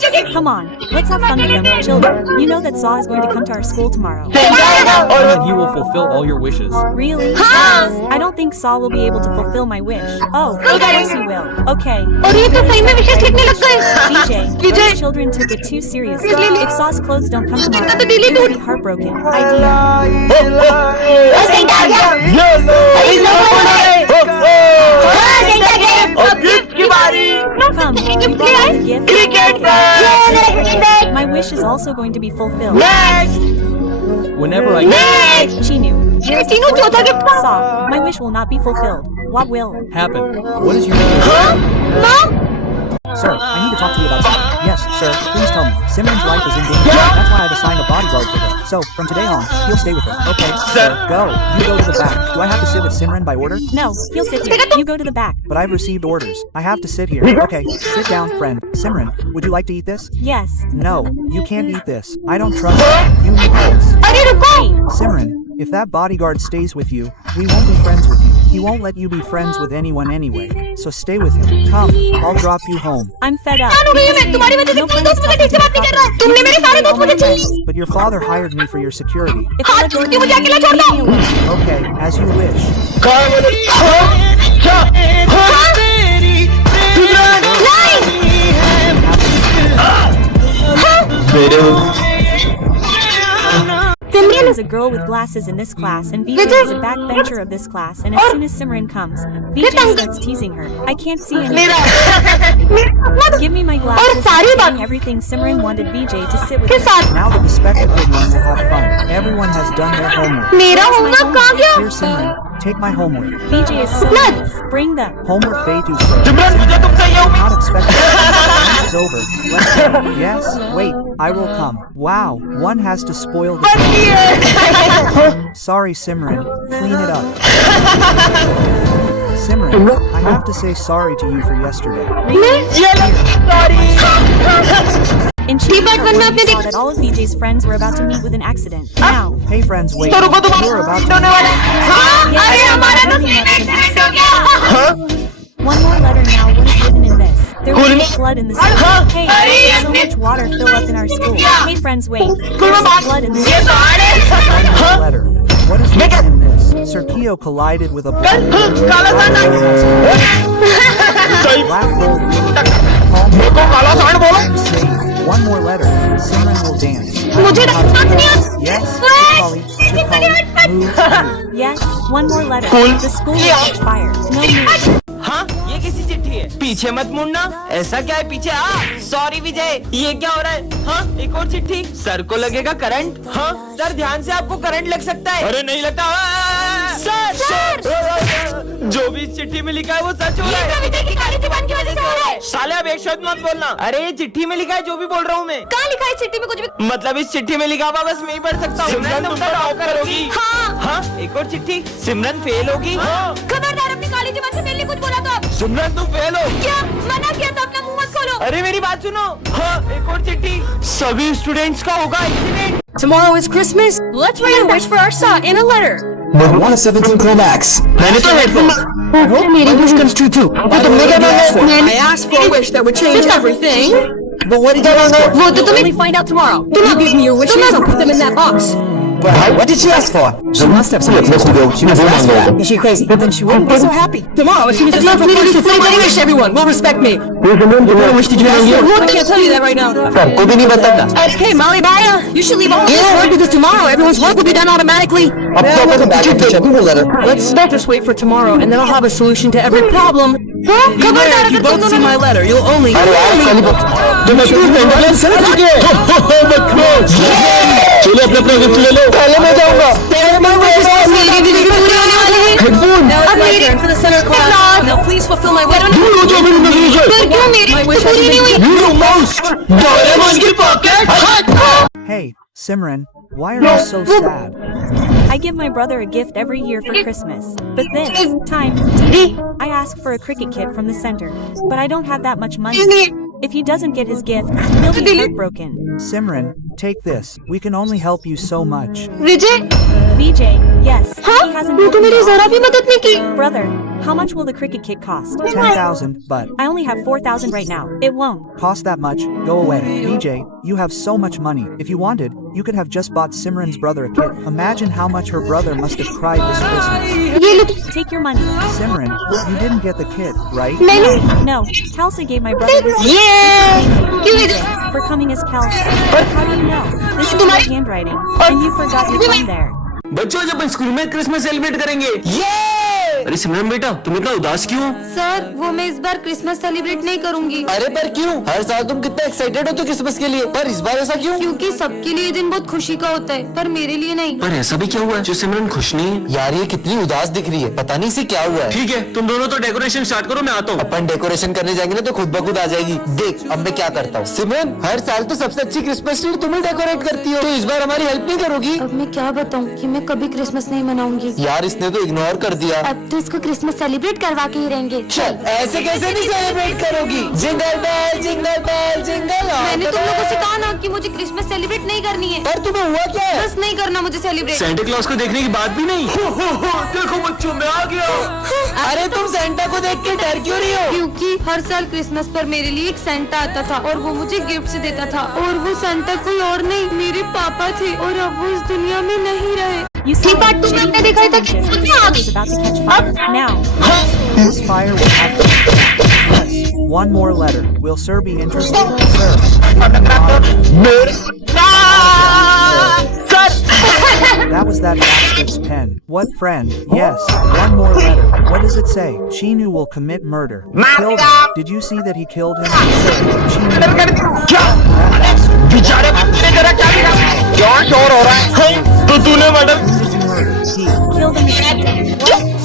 class. Come on, let's have fun with them. Children, you know that Saw is going to come to our school tomorrow. And he will fulfill all your wishes. Really? Yes. I don't think Saw will be able to fulfill my wish. Oh, of course he will. Okay. और ये तो सही में विशेष लिखने लग गए। BJ, those children took it too seriously. If Saw's clothes don't come tomorrow, you're going to be heartbroken. Come, you brought out the gift. My wish is also going to be fulfilled. Whenever I Chinu, Saw, my wish will not be fulfilled. What will happen, what is your Sir, I need to talk to you about something. Yes, sir, please tell me. Simran's life is in danger. That's why I've assigned a bodyguard for her. So, from today on, he'll stay with her. Okay, sir, go. You go to the back. Do I have to sit with Simran by order? No, he'll sit here. You go to the back. But I've received orders. I have to sit here. Okay, sit down, friend. Simran, would you like to eat this? Yes. No, you can't eat this. I don't trust you. You need this. Simran, if that bodyguard stays with you, we won't be friends with you. He won't let you be friends with anyone anyway. So stay with him. Come, I'll drop you home. I'm fed up. But your father hired me for your security. If I let go of you, leave me alone. Okay, as you wish. Simran is a girl with glasses in this class, and Vijay is a backbencher of this class, and as soon as Simran comes, Vijay starts teasing her. I can't see anything. Give me my glasses. Saying everything Simran wanted Vijay to sit with her. Now the respected one will have fun. Everyone has done their homework. Here, Simran, take my homework. Vijay is so nice. Bring them. Homework day to sir. Simran, not expecting it. Is over. Let's go. Yes, wait, I will come. Wow, one has to spoil the Sorry, Simran. Clean it up. Simran, I have to say sorry to you for yesterday. In Chippat, we saw that all of Vijay's friends were about to meet with an accident. Now, hey friends, wait. You are about to one more letter now. What is written in this? There will be flood in the school. Hey, there's so much water fill up in our school. Hey friends, wait. There's flood in the school. Letter. What is written in this? Sir Keo collided with a black hole. One more letter. Simran will dance. Yes, Chipali. Move. Yes, one more letter. The school will catch fire. No move. हाँ ये किसी चिट्ठी है पीछे मत मुड़ना ऐसा क्या है पीछे सॉरी विजय ये क्या हो रहा है हाँ एक और चिट्ठी सर को लगेगा करंट हाँ सर ध्यान से आपको करंट लग सकता है अरे नहीं लगता सर जो भी इस चिट्ठी में लिखा है वो सच हो रहा है साले अब एक शब्द मत बोलना अरे ये चिट्ठी में लिखा है जो भी बोल रहा हूँ मैं कहाँ लिखा है चिट्ठी में कुछ भी मतलब इस चिट्ठी में लिखा हुआ बस मैं ही पढ़ सकता हूँ सिमरन तुम टॉपर होगी हाँ एक और चिट्ठी सिमरन फेल होगी खबरदार अपनी काली जीवन से मिलने कुछ बोला तो आप सिमरन तुम फेल हो क्या मना किया तो अपना मुंह मत खोलो अरे मेरी बात सुनो हाँ एक और चिट्ठी सभी स्टूडेंट्स का होगा accident Tomorrow is Christmas. Let's write a wish for our son in a letter. But one of 17 Pro Max. I hope my wish comes true too. I asked for a wish that would change everything. But what did you ask for? We'll only find out tomorrow. You give me your wishes, I'll put them in that box. What did she ask for? She must have something close to go. She must ask for that. Is she crazy? Then she wouldn't be so happy. Tomorrow, as soon as the central police is finished, wish everyone will respect me. What wish did you ask for? I can't tell you that right now. Hey, Molly Baya, you should leave all this work because tomorrow everyone's work will be done automatically. Let's just wait for tomorrow, and then I'll have a solution to every problem. Beware, if you both see my letter, you'll only चलो अपना gift ले लो पहले मैं जाऊंगा for the center class. Now please fulfill my wish. My wish has been Hey, Simran, why are you so sad? I give my brother a gift every year for Christmas. But this time, I ask for a cricket kit from the center. But I don't have that much money. If he doesn't get his gift, he'll be heartbroken. Simran, take this. We can only help you so much. Vijay Vijay, yes, हाँ he hasn't वो तो helped me मेरी at all. जरा भी मदद नहीं की Brother, How much will the cricket kit cost? 10,000, but I only have 4,000 right now. It won't. cost that much. Go away. VJ, you have so much money. If you wanted, you could have just bought Simran's brother a kit. Imagine how much her brother must have cried this Christmas. Take your money. Simran, you didn't get the kit, right? No, Kelsey gave my brother this gift. Thank you, DJ, for coming as Kelsey. But how do you know? This is my handwriting, and you forgot your thumb there. बच्चों जब school में Christmas celebrate करेंगे ये। अरे सिमरन बेटा तुम इतना उदास क्यों? सर वो मैं इस बार क्रिसमस सेलिब्रेट नहीं करूंगी। अरे पर क्यों? हर साल तुम कितना एक्साइटेड हो तो क्रिसमस के लिए, पर इस बार ऐसा क्यों? क्योंकि सबके लिए ये दिन बहुत खुशी का होता है, पर मेरे लिए नहीं। पर ऐसा भी क्या हुआ है जो सिमरन खुश नहीं है? यार ये कितनी उदास दिख रही है, पता नहीं इसे क्या हुआ है। ठीक है तुम दोनों तो डेकोरेशन स्टार्ट करो, मैं आता हूँ। अपन डेकोरेशन करने जाएंगे ना तो खुद ब खुद आ जाएगी। देख अब मैं क्या करता हूँ। सिमरन हर साल तो सबसे अच्छी क्रिसमस ट्री तुम ही डेकोरेट करती हो, तो इस बार हमारी हेल्प नहीं करोगी? अब मैं क्या बताऊँ कि मैं कभी क्रिसमस नहीं मनाऊंगी। यार इसने तो इग्नोर कर दिया। अब तो इसको क्रिसमस सेलिब्रेट करवा के ही रहेंगे। चल ऐसे कैसे नहीं सेलिब्रेट करोगी? Jingle bell jingle bell jingle. मैंने तुम लोगों से कहा ना कि मुझे क्रिसमस सेलिब्रेट नहीं करनी है। पर तुम्हें हुआ क्या है? बस नहीं करना मुझे सेलिब्रेट। सेंटा क्लॉज को देखने की बात भी नहीं। देखो बच्चों मैं आ गया। अरे तुम सेंटा को देख के डर क्यों रही हो? क्योंकि हर साल क्रिसमस पर मेरे लिए एक सेंटा आता था और वो मुझे गिफ्ट देता था, और वो सेंटा कोई और नहीं मेरे पापा थे, और अब वो इस दुनिया में नहीं रहे। You saw shitty sandwiches when the sun was about to catch fire. Now, This fire will have to... Yes, one more letter. Will sir be interested? Sir. That was that bastard's pen. What friend? Yes, one more letter. What does it say? Chinu will commit murder. Killed him. Did you see that he killed him? Sir, Chinu. That bastard. तो तूने murder He killed him.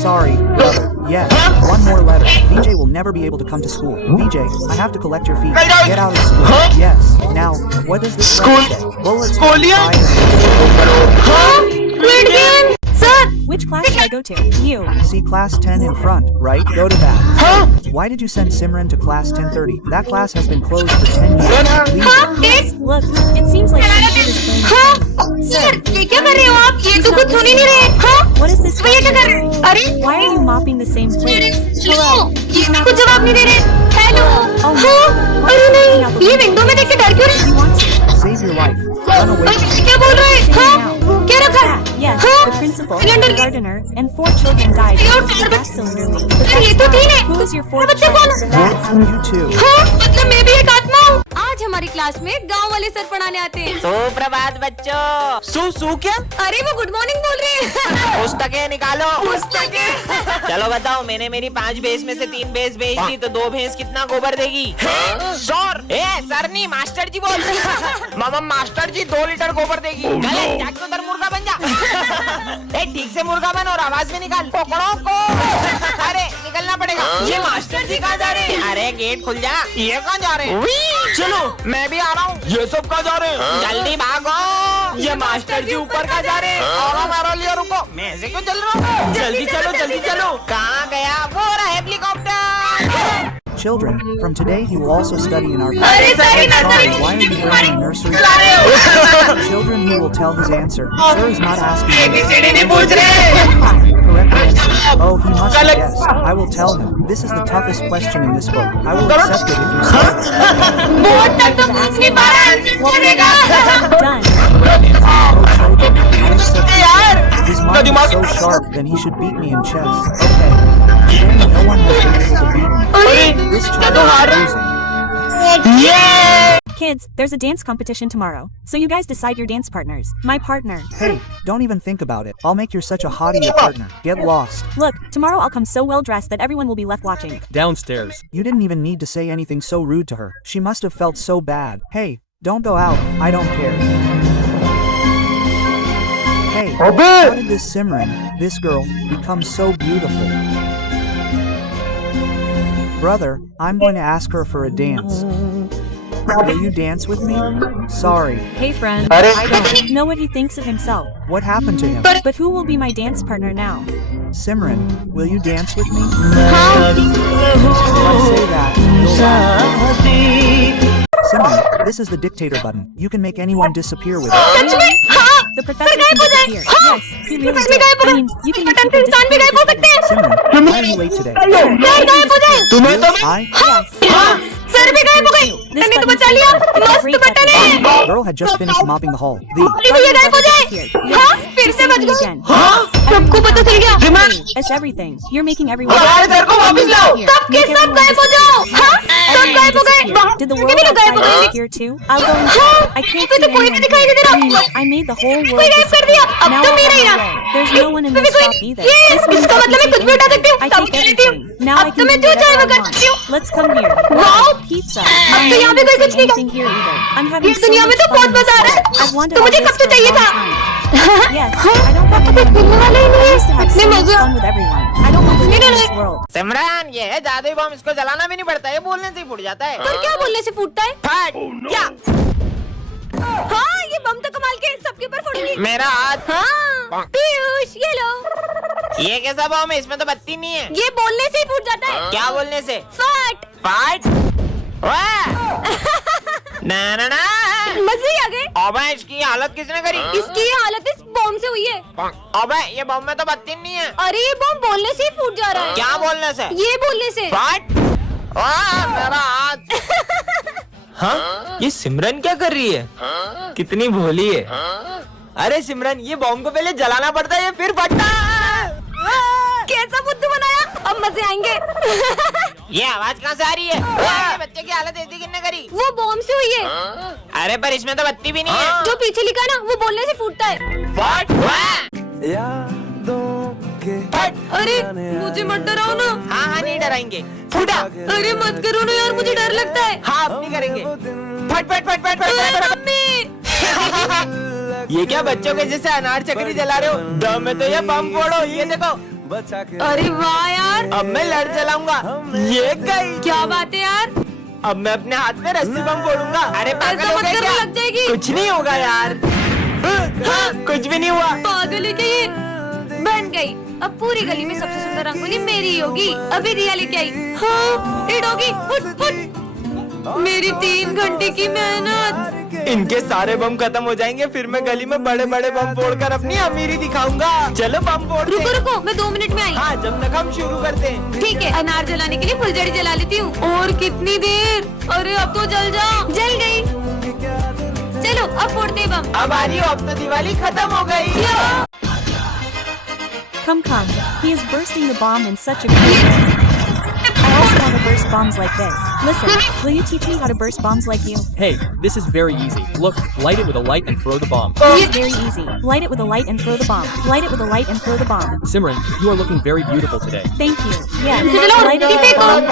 Sorry, brother. Yes, one more letter. VJ will never be able to come to school. VJ, I have to collect your fees. Get out of school. Yes. Now, what does this letter say? Bullets. Sir Which class should I go to? You. See class 10 in front, right? Go to that. Why did you send Simran to class 1030? That class has been closed for 10 years. Leave it. Look, it seems like some kid is playing. Sir, ये क्या कर रहे हो आप? ये तो कुछ सुन ही नहीं रहे। what is this? ये क्या कर रहे हैं? अरे Why are you mopping the same place? Hello. कुछ जवाब नहीं दे रहे। हेलो। अरे नहीं, ये विंडो में देख के डर क्यों रहे? You want to? Save your life. Run away. क्या बोल रहे हैं? हाँ? क्या रखा है? Yes, the principal, the gardener, and 4 children died because of the gas cylinder leak. But अरे ये तो तीन है। who is your 4th बच्चे child? कौन? That's You too. हाँ? मतलब मैं भी एक आत्मा हूँ। आज हमारी क्लास में गांव वाले सर पढ़ाने आते हैं। सुप्रभात बच्चों। सू क्या? अरे वो गुड मॉर्निंग बोल रहे हैं। पुस्तकें निकालो। पुस्तकें। चलो बताओ, मैंने मेरी 5 भैंस में से 3 भैंस बेच दी तो 2 भैंस कितना गोबर देगी? सर सर नहीं मास्टर जी बोल रहे। मामा मास्टर जी 2 लीटर गोबर देगी। गलत, जाके उधर मुर्गा बन जा। ठीक से मुर्गा बन और आवाज भी निकाल। पकड़ो को। अरे निकलना पड़ेगा। ये मास्टर जी कहाँ जा रहे हैं? अरे गेट खुल जा। ये कहाँ जा रहे हैं? चलो मैं भी आ रहा हूँ। ये सब कहाँ जा रहे हैं? जल्दी भागो। ये मास्टर जी ऊपर कहाँ जा रहे हैं? और मेरा लिए रुको, मैं ऐसे क्यों चल रहा हूँ? जल्दी चलो जल्दी चलो। कहाँ गया? वो रहा helicopter. Children, from today you will also study in our class. अरे sir Sorry, why are you bringing nursery? Children, he will tell his answer. Sir is not asking you. Correct answer. Oh, he must have guessed. I will tell him. This is the toughest question in this book. I will accept it if you say it. बहुत तक तो पूछ नहीं पा रहा है। देगा। done. His mind is so sharp, then he should beat me in chess. Okay. Today, no one has been able to beat me. This child is losing. Kids, there's a dance competition tomorrow, so you guys decide your dance partners. My partner. Hey, don't even think about it. I'll make you such a hottie your partner. Get lost. Look, tomorrow I'll come so well dressed that everyone will be left watching. Downstairs. You didn't even need to say anything so rude to her. She must have felt so bad. Hey, don't go out. I don't care. Hey, how did this Simran, this girl, become so beautiful? Brother, I'm going to ask her for a dance. Will you dance with me? Sorry. Hey friend, I don't know what he thinks of himself. What happened to him? But who will be my dance partner now? Simran, will you dance with me? If I say that, you'll laugh. Simran, this is the dictator button. You can make anyone disappear with it. सच में? हाँ। The professor can disappear. Yes, he really did. I mean, you can make people इंसान भी disappear गायब हो with सकते हैं। Simran, Why are you late today? Sir गायब हो जाए। तुम्हें तो I, Yes. सर भी गायब हो गई। This मैंने तो button बचा लिया। says मस्त great बटन है। the girl had just finished mopping the hall. The अरे भैया गायब हो जाए। हाँ, फिर से बच गई। again. सबको पता चल गया। It's everything. You're making everyone. अरे तेरे को वापस लाओ। सब के सब गायब हो जाओ। हाँ, सब गायब हो गए। बाहर Did the के world भी लोग गायब हो outside गए। disappear too? I'll go and हाँ, check. I can't तो see कोई नहीं anyone दिखाई दे here. रहा। I made the whole कोई world गायब कर दिया। disappear. अब Now तो I'm मेरा ही on my रहा। way. There's no one in तो this कोई- shop either. ये This means इसका I मतलब मैं can कुछ take भी उठा सकती हूँ। anything. I सब take उठा लेती हूँ। everything. Now I अब तो can मैं do जो चाहे whatever वो I कर सकती हूँ। want. Let's come here. Wow. Pizza. अब I तो यहाँ पे haven't कोई कुछ seen नहीं anything here either. I'm having इस so दुनिया में much तो fun बहुत in this मजा आ रहा world. है। I've wanted तो all मुझे this कब से for a चाहिए long था? time. Yes, I don't have कुछ any मिलने वाला ही नहीं I है। used to have so नहीं much मजा। fun with everyone. I don't want to live in नहीं, this world. सिमरन ये है जादुई बम, इसको जलाना भी नहीं पड़ता, ये बोलने से ही फूट जाता है। पर क्या बोलने से फूटता है? फट क्या? हाँ, ये बम तो कमाल के सबके ऊपर फूट गई। मेरा हाथ। हाँ, पीयूष ये लो। ये कैसा बम है? इसमें तो बत्ती नहीं है। ये बोलने से ही फूट जाता है। क्या बोलने से? फट। फट। वाह! ना ना ना। मजे ही आ गए। अबे इसकी हालत किसने करी? इसकी ये हालत इस बम से हुई है। अबे ये बम में तो बत्ती नहीं है। अरे ये बम बोलने से ही फूट जा रहा है। क्या बोलने से? ये बोलने से। फट। वाह मेरा हाथ। हाँ ये सिमरन क्या कर रही है? कितनी भोली है। अरे सिमरन ये बम को पहले जलाना पड़ता है फिर फटता है। कैसा बुद्धू बनाया? अब मजे आएंगे। ये आवाज कहाँ से आ रही है? ये बच्चे की हालत ऐसी किसने करी? वो बम से हुई है। अरे पर इसमें तो बत्ती भी नहीं है। जो पीछे लिखा है ना वो बोलने से फूटता है। फट। वाह! अरे मुझे मत डराओ ना। हाँ हाँ नहीं डराएंगे। फूटा। अरे मत करो ना यार, मुझे डर लगता है। हाँ अब नहीं करेंगे। फट फट फट फट फट फट। मम्मी। ये क्या बच्चों के जैसे अनार चक्री जला रहे हो? दम में तो ये बम फोड़ो, ये देखो। अरे वाह यार, अब मैं लड़ चलाऊंगा। ये गई। क्या बात है यार। अब मैं अपने हाथ में रस्सी बम फोड़ूंगा। अरे पागल ऐसा हो मत गए करो, क्या? लग जाएगी। कुछ नहीं होगा यार। हाँ, कुछ भी नहीं हुआ। पागल है क्या ये? बन गई। अब पूरी गली में सबसे सुंदर रंगोली मेरी ही होगी। अभी रिया लेके आई। हाँ, हिट होगी। Foot foot. मेरी 3 घंटे की मेहनत। इनके सारे बम खत्म हो जाएंगे, फिर मैं गली में बड़े बड़े बम फोड़कर अपनी अमीरी दिखाऊंगा। चलो बम फोड़ते रुको हैं। रुको, मैं 2 मिनट में आई। हाँ जब तक हम शुरू करते हैं। ठीक है, अनार जलाने के लिए फुलझड़ी जला लेती हूँ। और कितनी देर? अरे अब तो जल जा। जल गई। चलो अब फोड़ते हैं बम। अब आ रही हो, अब तो दिवाली खत्म हो गई। Come. He is bursting the bomb in such a great way. I also want to burst bombs like this. Listen, will you teach me how to burst bombs like you? Hey, this is very easy. Look, light it with a light and throw the bomb. This is very easy. Light it with a light and throw the bomb. Light it with a light and throw the bomb. Simran, you are looking very beautiful today. Thank you. Yes. चलो, Light it with a bomb.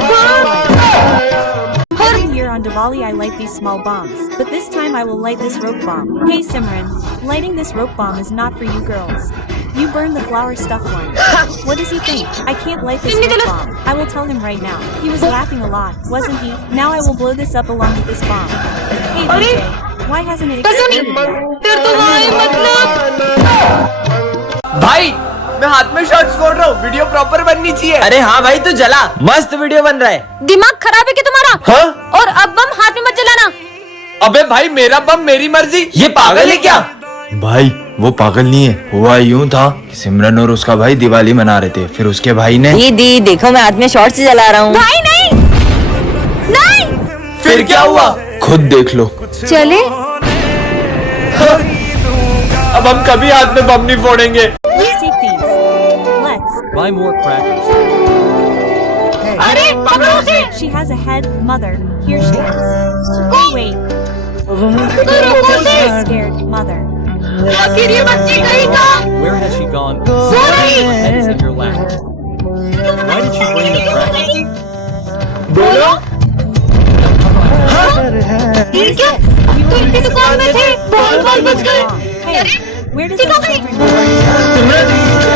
Every year on Diwali I light these small bombs, but this time I will light this rope bomb. Hey Simran, lighting this rope bomb is not for you girls. You burn the flower stuff one. What does he think? I can't light this rope bomb. I will tell him right now. He was laughing a lot, wasn't he? Now I will blow this up along with this bomb. Hey DJ, why hasn't it exploded yet? फिर तो भाई मतलब। भाई मैं हाथ में shots फोड़ रहा हूँ, वीडियो प्रॉपर बननी चाहिए। अरे हाँ भाई तू जला, मस्त वीडियो बन रहा है। दिमाग खराब है क्या तुम्हारा? हाँ? और अब बम हाथ में मत जलाना। अबे भाई मेरा बम मेरी मर्जी, ये पागल है क्या? भाई वो पागल नहीं है, हुआ यूं था कि सिमरन और उसका भाई दिवाली मना रहे थे, फिर उसके भाई ने दीदी देखो मैं हाथ में शॉर्ट से जला रहा हूँ। भाई नहीं नहीं। फिर क्या हुआ? खुद देख लो। चले अब हम कभी हाथ में बम नहीं फोड़ेंगे। Let's take these. Let's. Buy more crackers. अरे पकड़ो उसे। She has a head, mother. Here she is. Oh wait. She's scared, mother. आखिर ये बच्ची गई कहाँ? Where has she gone? Her head is in your lap. Why did she bring the crackers? बोलो। ये क्या? तो इनकी दुकान में थे, बॉल बच गए। Hey, where did those children go?